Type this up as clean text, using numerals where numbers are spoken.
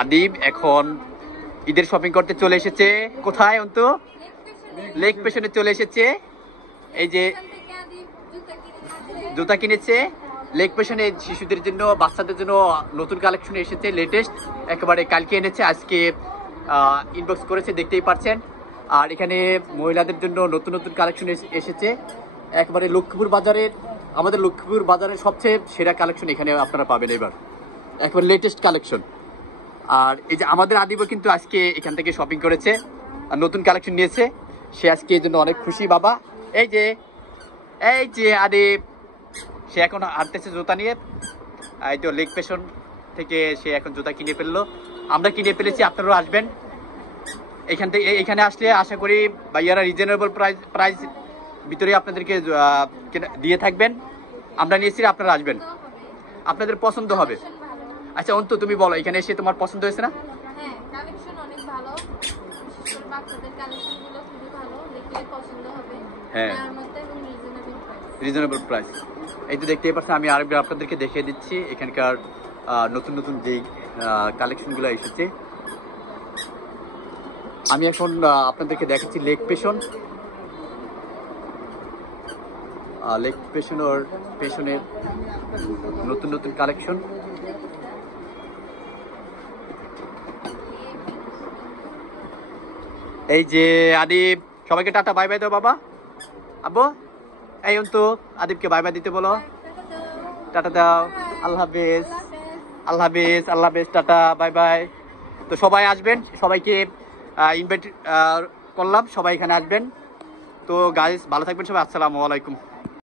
আদিব এখন ঈদের শপিং করতে চলে এসেছে। কোথায় অন্তু? লেক পেশনে চলে এসেছে। এই যে জুতা কিনেছে লেক পেশনে, শিশুদের জন্য, বাচ্চাদের জন্য নতুন কালেকশন এসেছে, লেটেস্ট একেবারে কালকে এনেছে, আজকে ইনবক্স করেছে, দেখতেই পাচ্ছেন। আর এখানে মহিলাদের জন্য নতুন নতুন কালেকশন এসেছে একেবারে লক্ষ্মীপুর বাজারের, আমাদের লক্ষ্মীপুর বাজারের সবচেয়ে সেরা কালেকশন এখানে আপনারা পাবেন এবার, একেবারে লেটেস্ট কালেকশন। আর এই যে আমাদের আদিবও কিন্তু আজকে এখান থেকে শপিং করেছে আর নতুন কালেকশন নিয়েছে, সে আজকে এই জন্য অনেক খুশি বাবা। এই যে আদিব, সে এখন হাঁটতেছে জুতা নিয়ে। এই তো লেক পেশন থেকে সে এখন জুতা কিনে ফেললো, আমরা কিনে ফেলেছি, আপনারাও আসবেন এখান থেকে। এখানে আসলে আশা করি ভাইয়ারা রিজনেবল প্রাইস ভিতরে আপনাদেরকে দিয়ে থাকবেন। আমরা নিয়েছি, আপনারা আসবেন, আপনাদের পছন্দ হবে। আচ্ছা অন্তু, তুমি বলো, এখানে এসে তোমার পছন্দ হয়েছে না? হ্যাঁ, কালেকশন অনেক ভালো, বিশেষ করে বাচ্চাদের কালেকশনগুলো খুবই ভালো, দেখলে পছন্দ হবে। হ্যাঁ, তার মধ্যে এবং রিজনেবল প্রাইস। এই তো দেখতেই পাচ্ছেন, আমি আরেকবার আপনাদেরকে দেখিয়ে দিচ্ছি এখানকার নতুন নতুন যেই কালেকশনগুলো এসেছে। আমি এখন আপনাদেরকে দেখাচ্ছি লেক পেশন, লেক পেশনের পেশনের নতুন নতুন কালেকশন। এই যে আদিব, সবাইকে টাটা বাই বাই দাও বাবা। আব্বু, এই অন্তু আদিবকে বাই বাই দিতে বলো, টাটা দাও, আল্লাহ হাফেজ, আল্লাহ হাফেজ, আল্লাহ হাফেজ, টাটা বাই বাই। তো সবাই আসবেন, সবাইকে ইনভাইট করলাম, সবাই এখানে আসবেন। তো গাইস ভালো থাকবেন সবাই, আসসালামু আলাইকুম।